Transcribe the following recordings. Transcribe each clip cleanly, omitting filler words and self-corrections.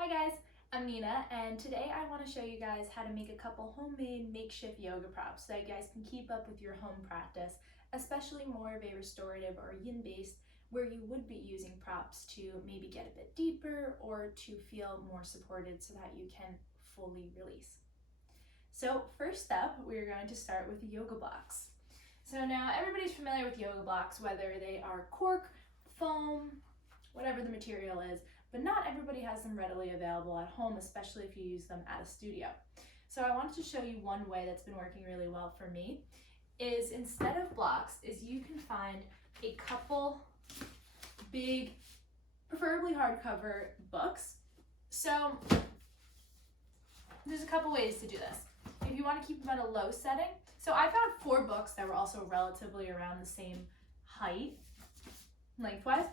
Hi guys, I'm Nina, and today I want to show you guys how to make a couple homemade makeshift yoga props so that you guys can keep up with your home practice, especially more of a restorative or yin-based where you would be using props to maybe get a bit deeper or to feel more supported so that you can fully release. So first up, we're going to start with yoga blocks. So now everybody's familiar with yoga blocks, whether they are cork, foam, whatever the material is, but not everybody has them readily available at home, especially if you use them at a studio. So I wanted to show you one way that's been working really well for me is instead of blocks is you can find a couple big, preferably hardcover books. So there's a couple ways to do this. If you want to keep them at a low setting, so I found 4 books that were also relatively around the same height, lengthwise.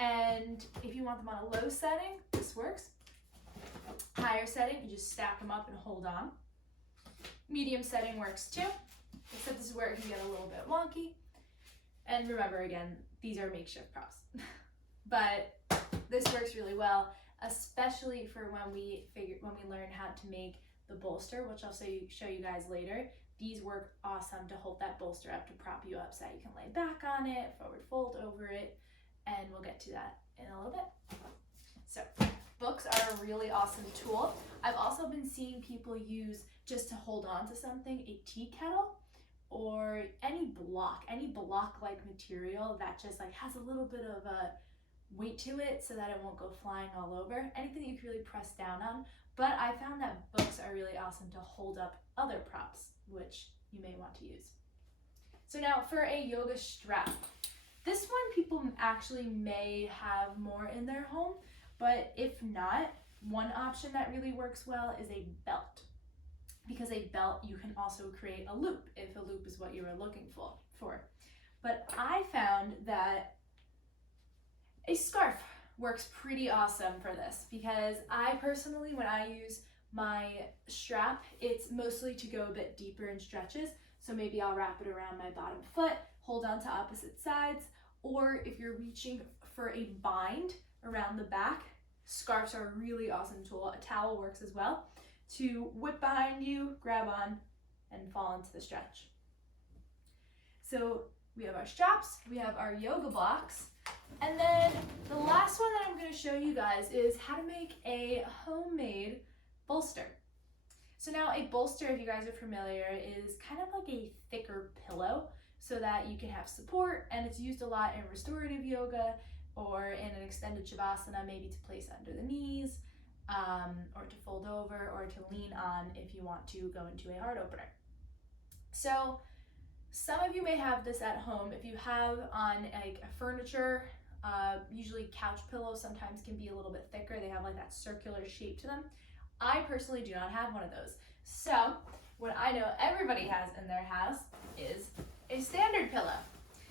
And if you want them on a low setting, this works. Higher setting, you just stack them up and hold on. Medium setting works too, except this is where it can get a little bit wonky. And remember again, these are makeshift props. But this works really well, especially for when we learn how to make the bolster, which I'll show you guys later. These work awesome to hold that bolster up to prop you up so that you can lay back on it, forward fold over it, and we'll get to that in a little bit. So books are a really awesome tool. I've also been seeing people use, just to hold on to something, a tea kettle or any block-like material that just like has a little bit of a weight to it so that it won't go flying all over. Anything that you can really press down on. But I found that books are really awesome to hold up other props, which you may want to use. So now for a yoga strap. This one people actually may have more in their home, but if not, one option that really works well is a belt. Because a belt, you can also create a loop if a loop is what you were looking for. But I found that a scarf works pretty awesome for this because I personally, when I use my strap, it's mostly to go a bit deeper in stretches. So maybe I'll wrap it around my bottom foot, hold on to opposite sides, or if you're reaching for a bind around the back, scarves are a really awesome tool. A towel works as well to whip behind you, grab on, and fall into the stretch. So we have our straps, we have our yoga blocks, and then the last one that I'm going to show you guys is how to make a homemade bolster. So now a bolster, if you guys are familiar, is kind of like a thicker pillow so that you can have support, and it's used a lot in restorative yoga or in an extended shavasana, maybe to place under the knees, or to fold over or to lean on if you want to go into a heart opener. So some of you may have this at home. If you have on like a furniture, usually couch pillows sometimes can be a little bit thicker. They have like that circular shape to them. I personally do not have one of those. So what I know everybody has in their house is a standard pillow.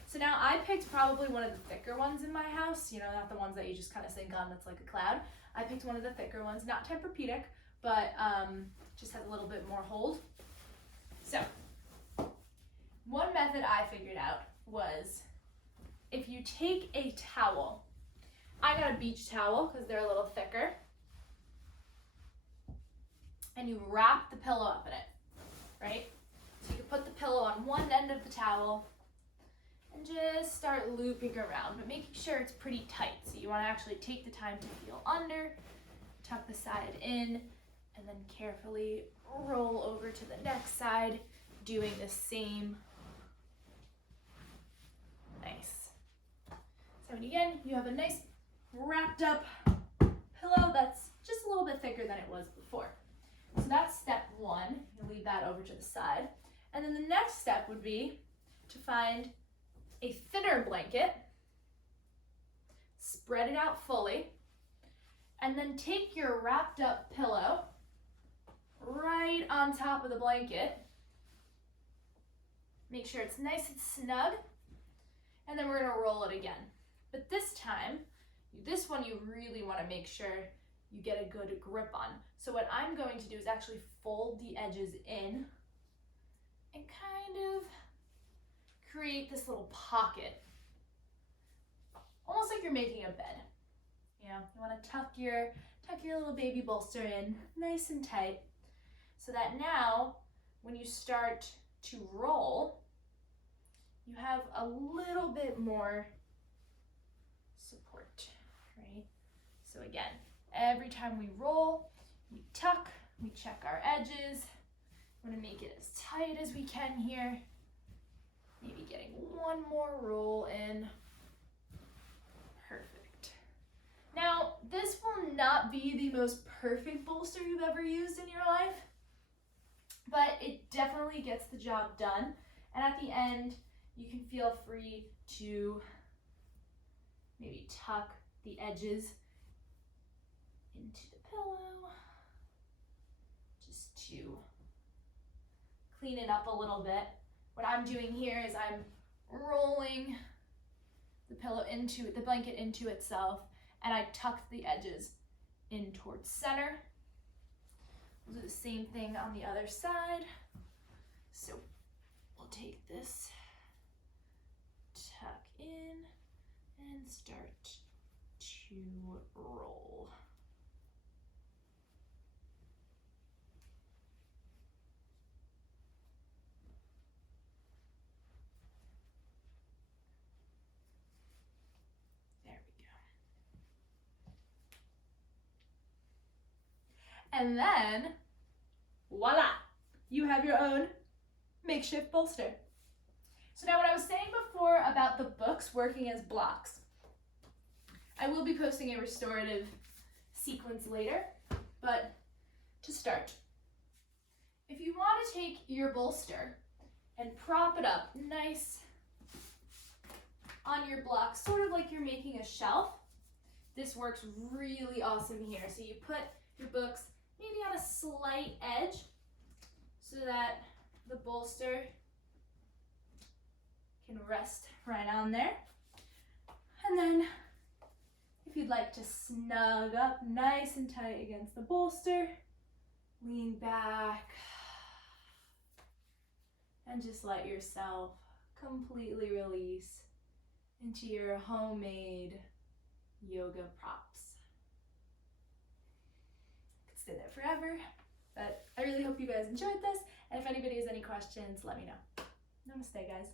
So now I picked probably one of the thicker ones in my house, you know, not the ones that you just kind of sink on that's like a cloud. I picked one of the thicker ones, not Tempur-Pedic, but just has a little bit more hold. So one method I figured out was if you take a towel, I got a beach towel because they're a little thicker, and you wrap the pillow up in it, right? So you can put the pillow on one end of the towel and just start looping around, but making sure it's pretty tight. So you want to actually take the time to feel under, tuck the side in, and then carefully roll over to the next side, doing the same. Nice. So again, you have a nice wrapped up pillow that's just a little bit thicker than it was before. So that's step one. You leave that over to the side. And then the next step would be to find a thinner blanket, spread it out fully, and then take your wrapped up pillow right on top of the blanket. Make sure it's nice and snug, and then we're gonna roll it again. But this time, this one you really wanna make sure you get a good grip on. So what I'm going to do is actually fold the edges in and kind of create this little pocket, almost like you're making a bed. You know, you want to tuck tuck your little baby bolster in nice and tight so that now when you start to roll, you have a little bit more support, right? So again, every time we roll, we tuck, we check our edges. We're gonna make it as tight as we can here. Maybe getting one more roll in. Perfect. Now, this will not be the most perfect bolster you've ever used in your life, but it definitely gets the job done. And at the end, you can feel free to maybe tuck the edges into the pillow, just to clean it up a little bit. What I'm doing here is I'm rolling the blanket into itself, and I tuck the edges in towards center. We'll do the same thing on the other side. So we'll take this, tuck in, and start to roll. And then, voila, you have your own makeshift bolster. So now what I was saying before about the books working as blocks, I will be posting a restorative sequence later, but to start, if you want to take your bolster and prop it up nice on your block, sort of like you're making a shelf, this works really awesome here. So you put your books maybe on a slight edge so that the bolster can rest right on there. And then if you'd like to snug up nice and tight against the bolster, lean back and just let yourself completely release into your homemade yoga props. Stay there forever, but I really hope you guys enjoyed this, and if anybody has any questions, let me know. Namaste, guys.